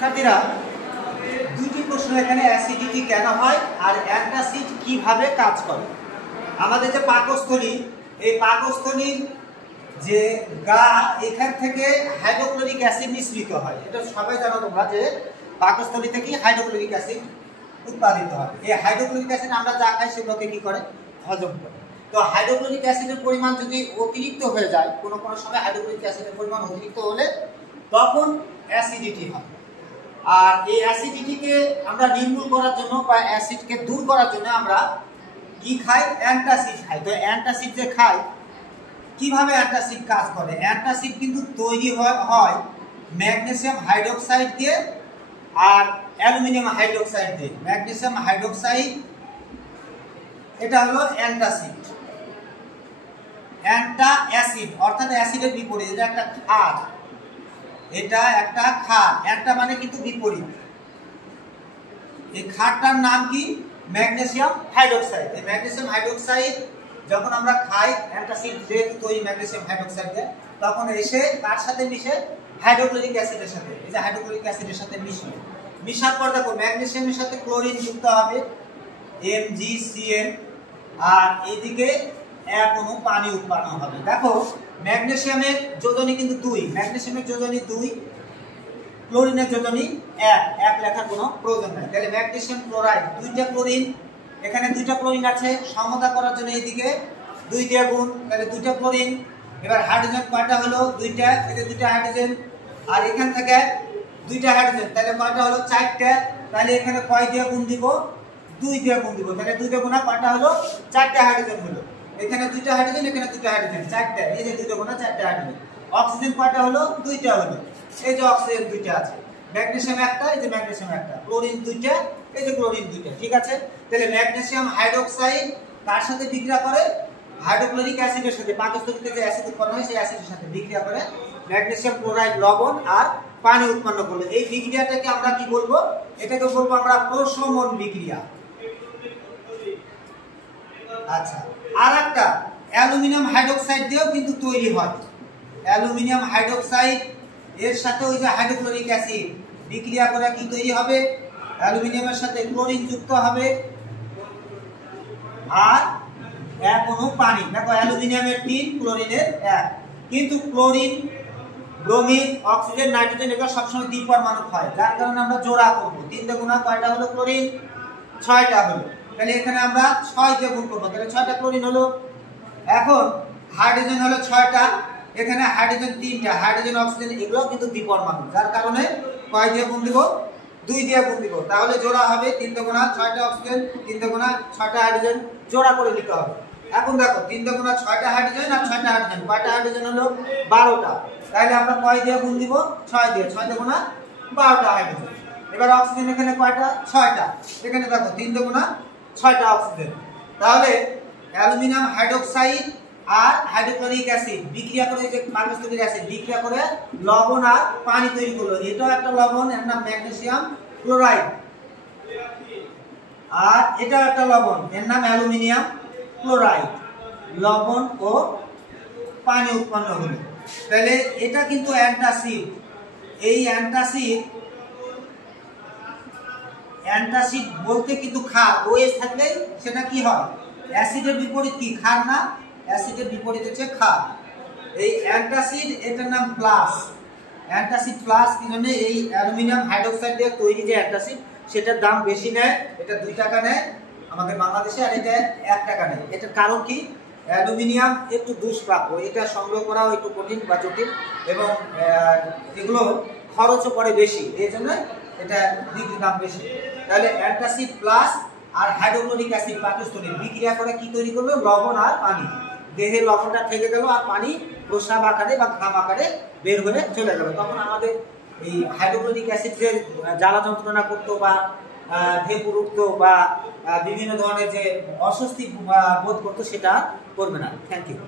শিক্ষার্থীরা দুইটি প্রশ্ন এখানে অ্যাসিডিটি কেন হয় আর অ্যান্টাসিড কিভাবে কাজ করে। আমাদের যে পাকস্থলী, এই পাকস্থলীর যে গা, এখান থেকে হাইড্রোক্লোরিক অ্যাসিড নিঃসৃত হয়। এটা সবাই জানো তোমরা যে পাকস্থলী থেকে হাইড্রোক্লোরিক অ্যাসিড উৎপাদিত হয়। এই হাইড্রোক্লোরিক অ্যাসিড আমরা যা খাই সেগুলোকে কি করে, হজম করে। তো হাইড্রোক্লোরিক অ্যাসিডের পরিমাণ যদি অতিরিক্ত হয়ে যায়, কোনো কোনো সময় হাইড্রোক্লোরিক অ্যাসিডের পরিমাণ অতিরিক্ত হলে তখন অ্যাসিডিটি হয়। আর এই অ্যাসিডিটিকে আমরা নির্মূল করার জন্য বা অ্যাসিডকে দূর করার জন্য আমরা কি খাই, অ্যান্টাসিড খাই। তো অ্যান্টাসিড যে খাই, কিভাবে অ্যান্টাসিড কাজ করে? অ্যান্টাসিড কিন্তু তৈরি হয় ম্যাগনেসিয়াম হাইড্রোক্সাইড দিয়ে আর অ্যালুমিনিয়াম হাইড্রোক্সাইড দিয়ে। ম্যাগনেসিয়াম হাইড্রোক্সাইড এটা হলো অ্যান্টাসিড। অ্যান্টা অ্যাসিড অর্থাৎ অ্যাসিডের বিপরীত, এটা একটা ক্ষার। এটা একটা ক্ষার, একটা মানে কিন্তু বিপরীত। এই ক্ষারটার নাম কি? Magnesium hydroxide. এই ম্যাগনেসিয়াম হাইড্রোক্সাইড যখন আমরা খাই, অ্যান্টাসিড যেহেতু তৈরি ম্যাগনেসিয়াম হাইড্রোক্সাইড দিয়ে, তখন এসে কার সাথে মিশে, হাইড্রোক্লোরিক অ্যাসিডের সাথে। এই যে হাইড্রোক্লোরিক অ্যাসিডের সাথে মিশবে, মিশার পর দেখো ম্যাগনেসিয়ামের সাথে ক্লোরিন যুক্ত হবে MgCl, আর এইদিকে এক অণু পানি উৎপন্ন হবে। দেখো ম্যাগনেসিয়ামের যোজনী কিন্তু 2, ম্যাগনেসিয়ামের যোজনী 2, ক্লোরিনের যোজনী 1, এক লেখার কোনো প্রয়োজন নাই। তাহলে ম্যাগনেসিয়াম ক্লোরাইড, দুইটা ক্লোরিন, এখানে দুইটা ক্লোরিন আছে, সমতা করার জন্য এইদিকে 2 দিয়ে গুণ, তাহলে দুইটা ক্লোরিন। এবার হাইড্রোজেন কয়টা হলো? দুইটা, এই যে দুইটা হাইড্রোজেন, আর এখান থেকে দুইটা হাইড্রোজেন, তাহলে কয়টা হলো? 4টা। তাহলে এখানে কয় দিয়ে গুণ দিব? 2 দিয়ে গুণ দিব। তাহলে 2 দিয়ে গুণা কয়টা হলো? 4টা হাইড্রোজেন হলো। এখানে দুইটা হাইড্রোজেন, এখানে দুইটা হাইড্রোজেন, 4টা। এই যে 2 দিয়ে গুণা 4টা হাইড্রোজেন। অক্সিজেন কয়টা হলো? 2টা হলো। এই যে অক্সিজেন 2টা আছে, ম্যাগনেসিয়াম একটা, এই যে ম্যাগনেসিয়াম একটা, ক্লোরিন 2টা, এই যে ক্লোরিন 2টা। ঠিক আছে। তাহলে ম্যাগনেসিয়াম হাইড্রোক্সাইড কার সাথে বিক্রিয়া করে? হাইড্রোক্লোরিক অ্যাসিডের সাথে। পাকস্থলীতে যে অ্যাসিড উৎপন্ন হয় সেই অ্যাসিডের সাথে বিক্রিয়া করে ম্যাগনেসিয়াম ক্লোরাইড লবণ আর পানি উৎপন্ন করলো। এই বিক্রিয়াটাকে আমরা কি বলবো? এটাকে বলবো আমরা প্রশমন বিক্রিয়া। আচ্ছা, আর একটা অ্যালুমিনিয়াম হাইড্রোক্সাইড দিয়েও কিন্তু তৈরি হয়। অ্যালুমিনিয়াম হাইড্রোক্সাইড এর সাথে ওই যে হাইড্রোক্লোরিক অ্যাসিড বিক্রিয়া করে কি তৈরি হবে? অ্যালুমিনিয়ামের সাথে ক্লোরিন যুক্ত হবে আর এক অণু পানি। দেখো অ্যালুমিনিয়ামের 3, ক্লোরিনের 1। কিন্তু ক্লোরিন, ব্রোমিন, অক্সিজেন, নাইট্রোজেন এগুলো সবসময় দ্বিপরমাণু হয়, যার কারণে আমরা জোড়া করব। 3 দিয়ে গুণা কয়টা হলো? ক্লোরিন 6টা হলো। তাহলে এখানে আমরা 6 দিয়ে গুণ করব, তাহলে 6টা ক্লোরিন হলো। এখন হাইড্রোজেন হলো 6টা, এখানে হাইড্রোজেন 3টা, হাইড্রোজেন, অক্সিজেন এগুলো কিন্তু দ্বিপরমাণু, যার কারণে কয় দিয়ে গুণ দিব? 2 দিয়ে গুণ দিব। তাহলে জোড়া হবে 3 দিয়ে গুণা 6টা অক্সিজেন, 3 দিয়ে গুণা 6টা হাইড্রোজেন, জোড়া করে নিতে হবে। এখন দেখো 3 দিয়ে গুণা 6টা হাইড্রোজেন আর 6টা হাইড্রোজেন, কয়টা হাইড্রোজেন হলো? 12টা। তাহলে আমরা কয় দিয়ে গুণ দিব? 6 দিয়ে। 6 দিয়ে গুণা 12টা হাইড্রোজেন। এবার অক্সিজেন এখানে কয়টা? 6টা। এখানে দেখো 3 দিয়ে গুণা 6টা অক্সিজেন। তাহলে অ্যালুমিনিয়াম হাইড্রোক্সাইড আর হাইড্রোক্লোরিক অ্যাসিড বিক্রিয়া করে, যে পাকস্থলীর অ্যাসিড বিক্রিয়া করে লবণ আর পানি তৈরি করলো। এটাও একটা লবণ, এর নাম ম্যাগনেসিয়াম ক্লোরাইড। আর এটাও একটা লবণ, এর নাম অ্যালুমিনিয়াম ক্লোরাইড। লবণ ও পানি উৎপন্ন হলো। তাহলে এটা কিন্তু অ্যান্টাসিড। এই অ্যান্টাসিড বলতে কিন্তু ক্ষার, ওএস থাকলে সেটা কি হয়? অ্যাসিডের বিপরীত কি? ক্ষার না? অ্যাসিডের বিপরীত হচ্ছে ক্ষার। এই অ্যান্টাসিড, এটার নাম প্লাস। অ্যান্টাসিড প্লাস কি জন্য? এই অ্যালুমিনিয়াম হাইড্রোক্সাইড দিয়ে তৈরি যে অ্যান্টাসিড, সেটার দাম বেশি নেয়। এটা 2 টাকা নেয় আমাদের বাংলাদেশে, আর এটা 1 টাকা নেয়। এটার কারণ কি? অ্যালুমিনিয়াম একটু দুষ্প্রাপ্য, এটা সংগ্রহ করাও একটু কঠিন বা জটিল, এবং এগুলো খরচও পড়ে বেশি, এই জন্য এটা বিক্রির দাম বেশি। তাহলে অ্যান্টাসিড প্লাস আর হাইড্রোক্লোরিক অ্যাসিড পাকস্থলীর বিক্রিয়া করে কি তৈরি করবে? লবণ আর পানি। দেহে লবণটা থেকে গেল আর পানি প্রস্রাব আকারে বা ঘাম আকারে বের হয়ে চলে গেল। তখন আমাদের এই হাইড্রোক্লোরিক অ্যাসিড যে জ্বালা যন্ত্রণা করতো বা ঢেকুর উঠতো বা বিভিন্ন ধরনের যে অস্বস্তি বোধ করতো, সেটা করবে না। Thank you.